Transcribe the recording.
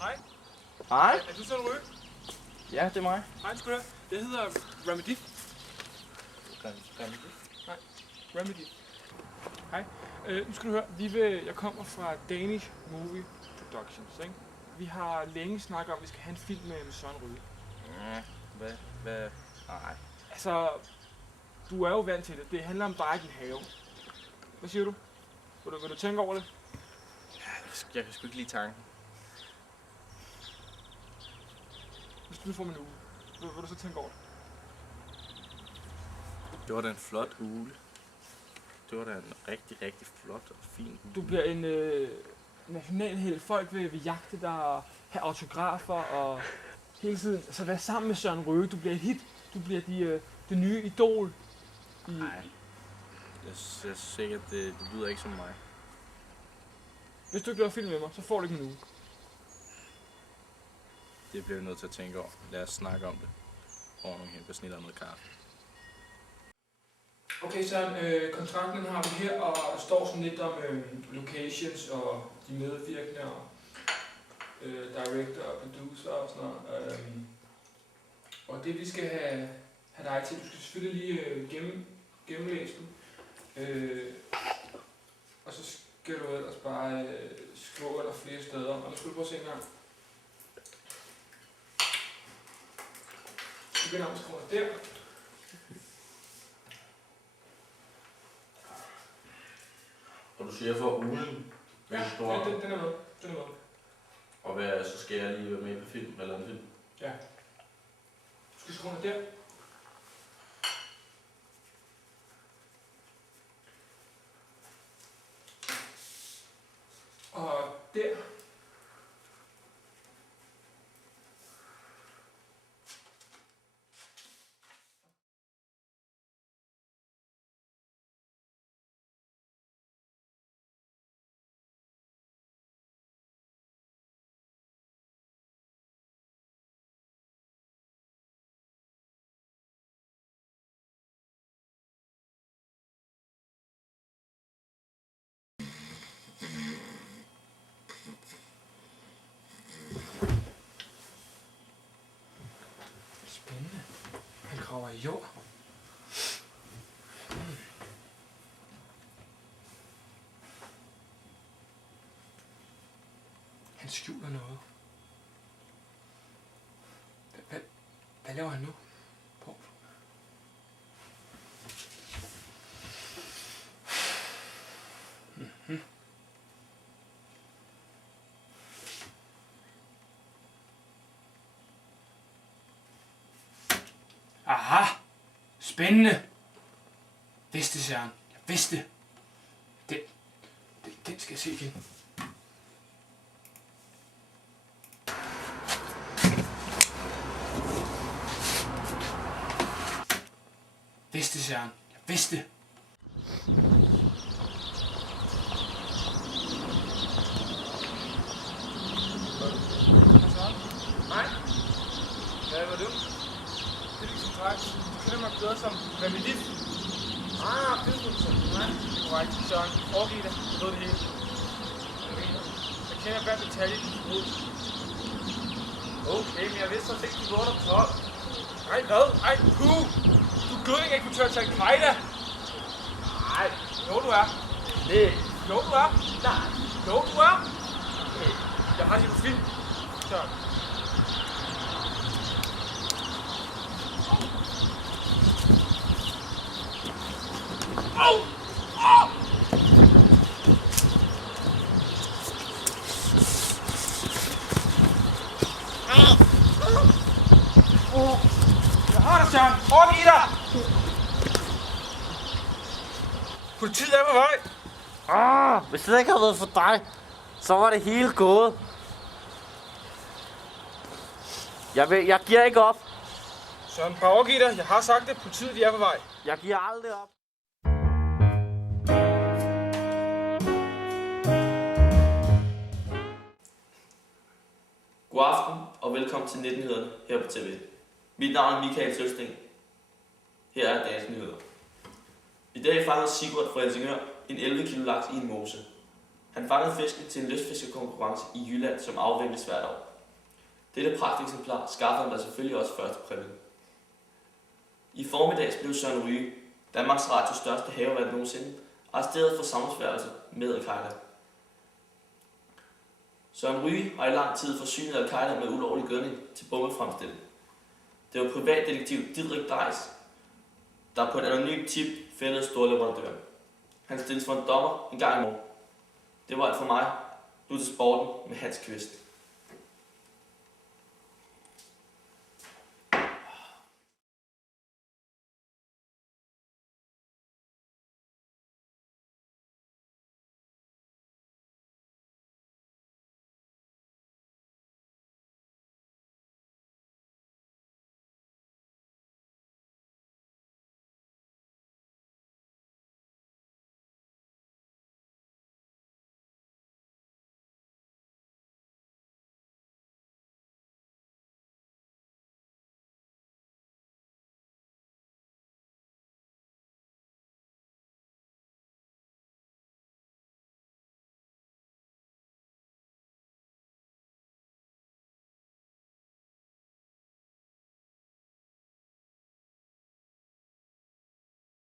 Hej. Hej. Er du Søren Ryge? Ja, det er mig. Hej, skal du høre. Jeg hedder Remedy. Nej, Remedy. Hej. Nu skal du høre. Jeg kommer fra Danish Movie Productions, ikke? Vi har længe snakket om, at vi skal have en film med Søren Ryge. Hvad? Nej. Altså, du er jo vant til det. Det handler om dig i din have. Hvad siger du? Vil du tænke over det? Jeg kan sgu ikke lide tanken. Hvis du nu får min uge, vil du så tænke over det? Det var da en flot ugle. Det var da en rigtig, rigtig flot og fin ugle. Du bliver en nationalhelt. Folk vil jagte dig og have autografer og hele tiden altså være sammen med Søren Ryge. Du bliver et hit. Du bliver det nye idol. Nej. Jeg synes ikke, at det lyder ikke som mig. Hvis du ikke laver film med mig, så får du ikke min uge. Det bliver vi nødt til at tænke over. Lad os snakke om det. Over nogle hen på snit og noget kaffe. Okay, Søren, kontrakten har vi her, og der står sådan lidt om locations og de medvirkende og director og producer og sådan noget. Og det vi skal have dig til, du skal selvfølgelig lige gennemlæse den. Og så skal du ellers bare skrive under flere steder. Og nu skal du prøve at se en gang. Du begynder om at skrive der. Og du siger for ugen? Ja, den er med. Den er med. Og hvad, så skal jeg lige være med på film eller en film? Ja. Du skal skrive under der. Og der. Spændende. Han graver i jord. Han skjuler noget. Hvad laver han nu? På. Aha! Spændende! Vidste, Søren. Jeg vidste. Den skal jeg se igen. Vidste, Søren. Jeg vidste. Hej. Hvad var du? Det er ligesom sagt. Du kender mig bedre som Remedy. Filmproduktion. Nej, det er korrekt. Søren, foregiv dig. Jeg ved det hele. Jeg kender hver detalje i din forbrydelse. Okay, men jeg vidste også ikke, du var under 12. Nej, hvad? Ej, puh! Du er gødning ikke på tør til Al-Qaida. Nej, jo du er. Nej. Jo du er. Nej. Jo du er. Nej. Jeg har dit film. Søren. Jeg har dig, Søren. Overgiv dig! Politiet er på vej. Hvis det ikke havde været for dig, så var det hele gået. Jeg giver ikke op. Søren, bare overgiv dig. Jeg har sagt det. Politiet de er på vej. Jeg giver aldrig op. God aften og velkommen til 19-nyhederne her på TV. Mit navn er Michael Sølsting. Her er dagens nyheder. I dag fangede Sigurd fra Helsingør en 11 kilo laks i en mose. Han fangede fisken til en lystfiskekonkurrence i Jylland, som afvikles hvert år. Dette pragteksemplar skaffede han da selvfølgelig også første præmie. I formiddags blev Søren Ryge, Danmarks Radios største havevært nogensinde, arresteret for samfundsværelse med Al-Qaida. Søren Ryge har i lang tid forsynet Al-Qaida med ulovlig gødning til bombefremstilling. Det var privatdetektiv Didrik Deis, der på et anonymt tip fældede storleverandøren. Han stilles for en dommer en gang i morgen. Det var alt for mig. Nu til sporten med Hans Kvist.